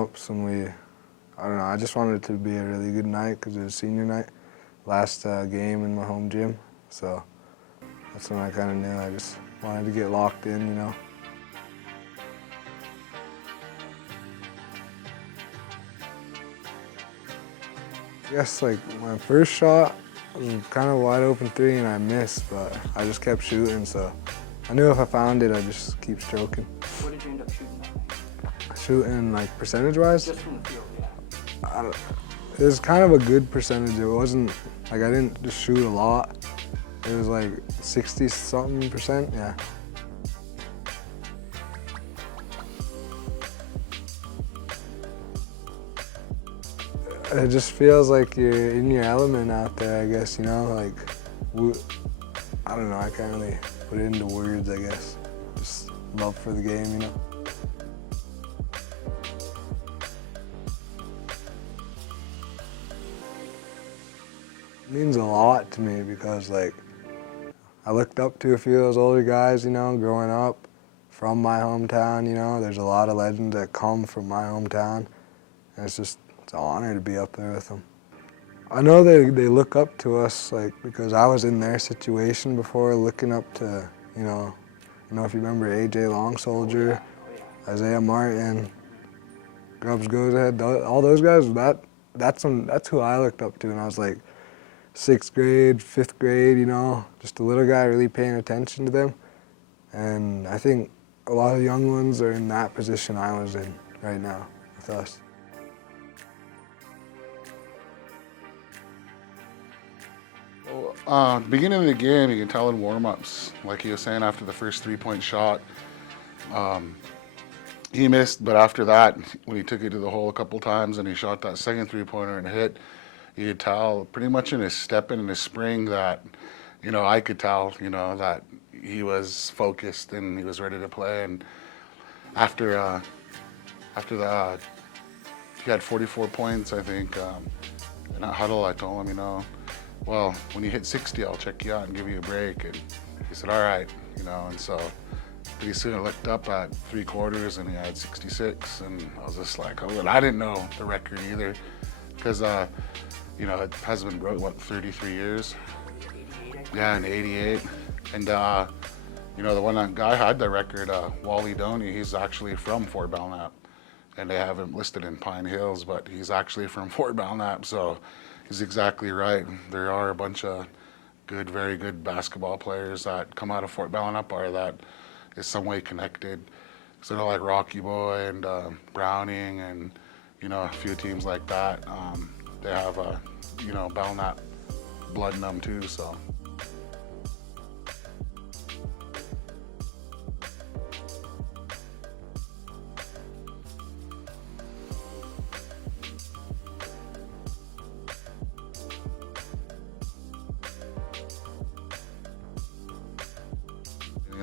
warm-ups and I don't know, I just wanted it to be a really good night because it was senior night, last game in my home gym. So that's when I kind of knew I just wanted to get locked in, you know. I guess like my first shot was kind of a wide open three and I missed, but I just kept shooting, so I knew if I found it, I'd just keep stroking. What did you end up shooting that night? Shooting like percentage-wise? Just from the field, yeah. It was kind of a good percentage. It wasn't, like I didn't just shoot a lot. It was like 60-something%, yeah. It just feels like you're in your element out there, I guess, you know, like, I don't know, I can't really put it into words, I guess. Just love for the game, you know. It means a lot to me because, like, I looked up to a few of those older guys, you know, growing up from my hometown, you know. There's a lot of legends that come from my hometown, and it's an honor to be up there with them. I know they look up to us, like, because I was in their situation before, looking up to, you know if you remember A.J. Long Soldier, Isaiah Martin, Grubbs Goes Ahead, all those guys, that's who I looked up to when I was like 6th grade, 5th grade, you know, just a little guy really paying attention to them. And I think a lot of young ones are in that position I was in right now with us. Well, at the beginning of the game, you can tell in warm-ups, like he was saying after the first three-point shot, he missed, but after that, when he took it to the hole a couple times and he shot that second three-pointer and hit, you could tell pretty much in his step and in his spring that, you know, I could tell, you know, that he was focused and he was ready to play. And after that, he had 44 points, I think. In that huddle, I told him, you know, well, when you hit 60, I'll check you out and give you a break. And he said, all right, you know, and so pretty soon I looked up at 3 quarters and he had 66, and I was just like, oh, and I didn't know the record either, because, you know, it has been broke, what, 33 years? Yeah, in 88. And, you know, the one that guy had the record, Wally Doney, he's actually from Fort Belknap. And they have him listed in Pine Hills, but he's actually from Fort Belknap, so he's exactly right. There are a bunch of good, very good basketball players that come out of Fort Belknap or that is some way connected. So, you know, like Rocky Boy and Browning and, you know, a few teams like that. They have, you know, Belknap blood in them too, so.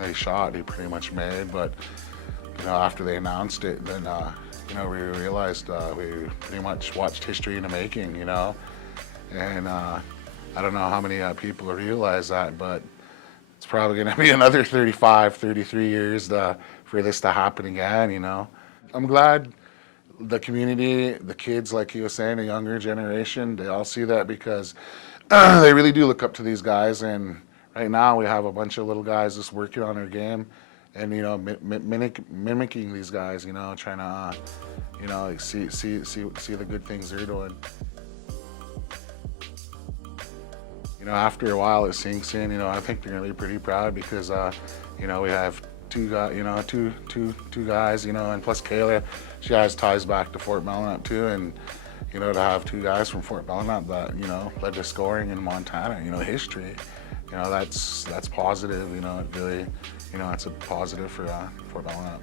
He shot, he pretty much made, but, you know, after they announced it, then, you know, we realized we pretty much watched history in the making, you know, and I don't know how many people realize that, but it's probably going to be another 35, 33 years for this to happen again, you know. I'm glad the community, the kids, like he was saying, the younger generation, they all see that because they really do look up to these guys. And right now we have a bunch of little guys just working on their game and, you know, mimicking these guys, you know, trying to, you know, like see the good things they're doing. You know, after a while it sinks in, you know, I think they're gonna be pretty proud because, you know, we have two guys, you know, and plus Kayla, she has ties back to Fort Belknap too, and, you know, to have 2 guys from Fort Belknap that, you know, led to scoring in Montana, you know, history, you know, that's positive, you know, it really, you know, it's a positive for Fort Belknap.